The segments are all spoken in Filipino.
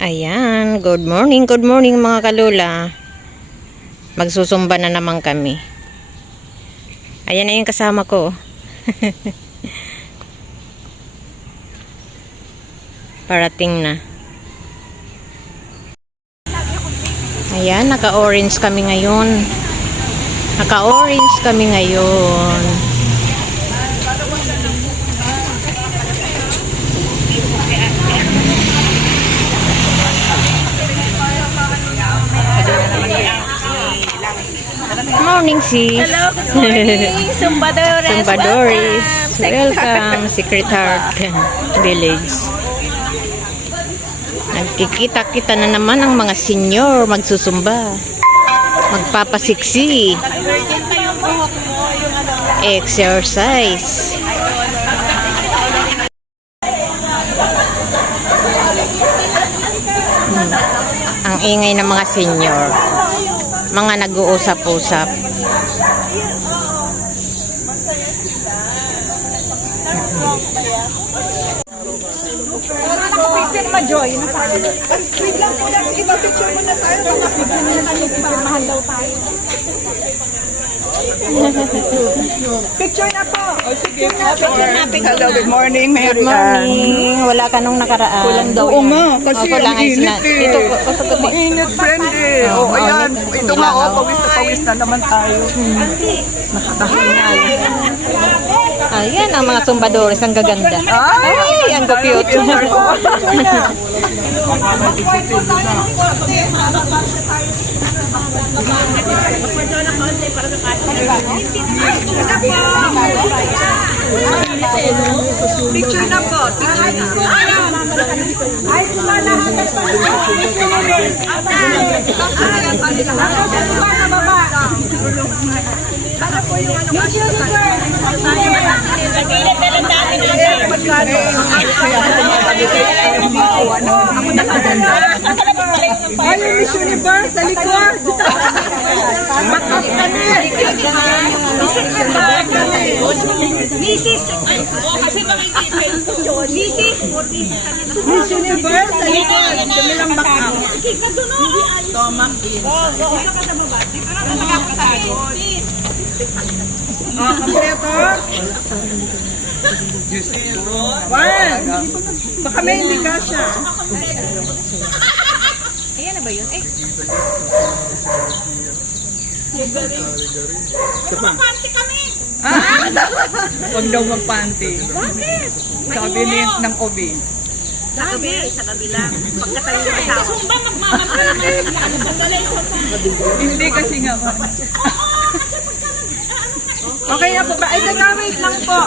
Ayan, good morning mga kalula. Magsusumba na naman kami. Ayan na yung kasama ko. Parating na. Ayan, naka-orange kami ngayon. Morning, sis. Hello, good morning. Sumbadores. Welcome, Secret Heart Village. Nagkikita-kita na naman ang mga senior magsusumba. Magpapasiksi. Exercise. Ang ingay ng mga senior. Mga nag-uusap-usap. Joy, wait lang po lang, sige, picture muna tayo. Mahal daw tayo. Picture na po. O sige, hello, good morning, Mary. Good morning. Wala ka nung nakaraan. Kulang daw. Oo nga, kasi kulang ang init eh. Ito, Mainit, friend eh. O, ayan. Ito nga, pawis na naman tayo. Nakakahingal. Ayan ang mga sumbadores, ang gaganda. Ay, ang cute. Picture na po, picture na. Ay, kumalahat na pa. Ano po yung ano kasi ay, Miss Universe, sa likod. Bakit kami? Mrs. Kasi makikita. Miss Universe, sa likod. Kami lang baka. Tomak. Dito ka sa baba. Dito na ka nakakasagod. Kompleto. One. Baka may hindi ka siya. Ayan na ba yun? Magpanty kami! Huwag daw magpanty. Bakit? Sabi ng OB. Sa kabila. Pagkatayo sa kasama. Sa sumba, magmamagpapit. Hindi kasi nga. Okay na po ba? Ay, wait lang po.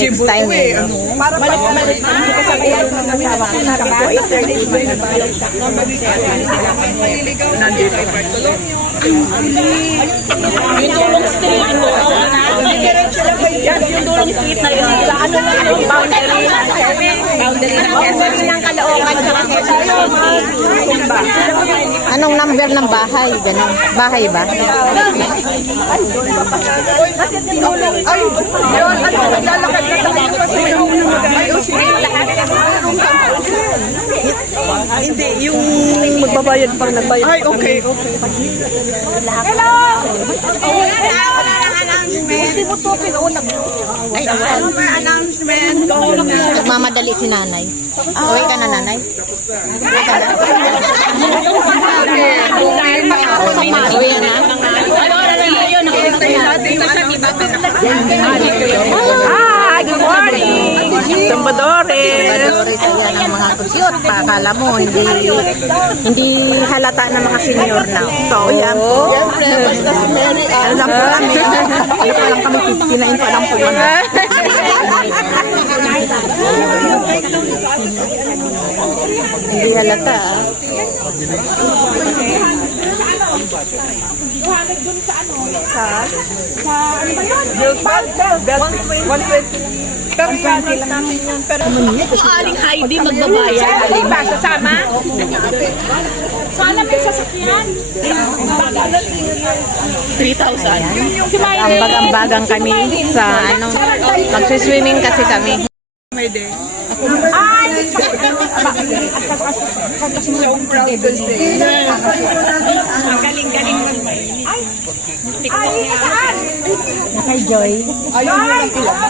Next time eh. Para pag-malik hindi ko sabihan ng nasawa ko. Sabi ko, 8:30 is nandito. Yung dulong street mo. Yung dulong street na yun. Ano na yung boundary? Boundary ng Caloocan. Anong number ng bahay? Ganun. Bahay ba? Ay, yun, ano, naglalakad na tayo kasi hindi, yung magbabayad pang nagbayad. Ay, okay. Hello! Wala ng announcement. Hindi mo to pinuunag. Ay, announcement. Nagmamadali si nanay. Uwi ka na, nanay? Uwi ka na? Uwi na? Hi, good morning! Sumbadores! Sumbadores, ayan ang mga cute. Pakala mo, hindi halata ng mga senior na. So, yan po. Siyempre, basta si Mary. Ano lang po kami. Ano pa lang kami, pinain pa lang po. Hindi halata. Pero i-alis namin yun. Pero Aling Heidi magbabayad. Aling ba? Sasama? So, alam mo yung sasakyan? 3,000. Si Miley. Ambag-ambagang kami sa ano, magsiswimming kasi kami. May day. Ay! So proud to say. Galing-galing mag-Maylin. Ay, saan? Kay Joy. Ayun mo lang kilala.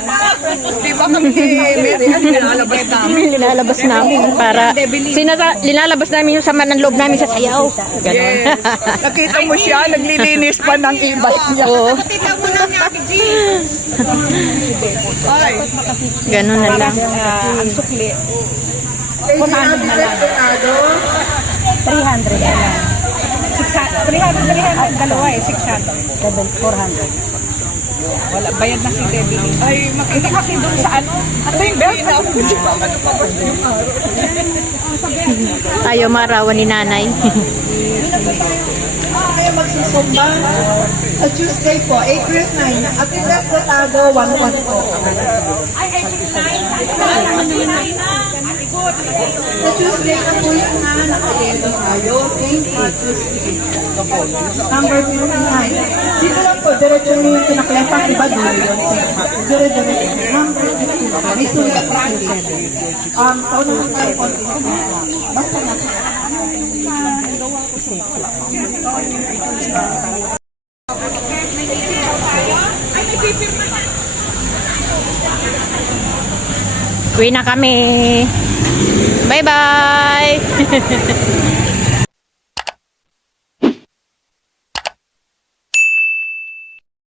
Di ba kami Mary Ann, nilalabas namin? Linalabas namin para linalabas namin yung sama ng loob namin sa sayaw. Ganon. Yes. Nakita mo siya, naglilinis pa ng e-bike niya. Oo. Tita mo lang ni Ate G. Ay. Ganon na lang. Ang sukli. 400 na lang. 300 na lang. 300, dalawa eh, 600. 400. Wala, bayad na si Debbie. Ay, Hindi kasi doon sa ano, Ito yung belt na ako kasi baka napapos yung araw. Ayaw marawan ni nanay. Kaya magsusumba sa Tuesday po, April 9, Atilet Cotago 11 po. Sa Tuesday na po yun na nakayelo tayo, same Tuesday. Number 59. Dito lang po, diretso nyo yung pinaklepang iba doon yun. Dire-diretso. Number 59. May sulat pa sila. Taon na tayo konti. Basta na. Uwi na kami. Bye-bye.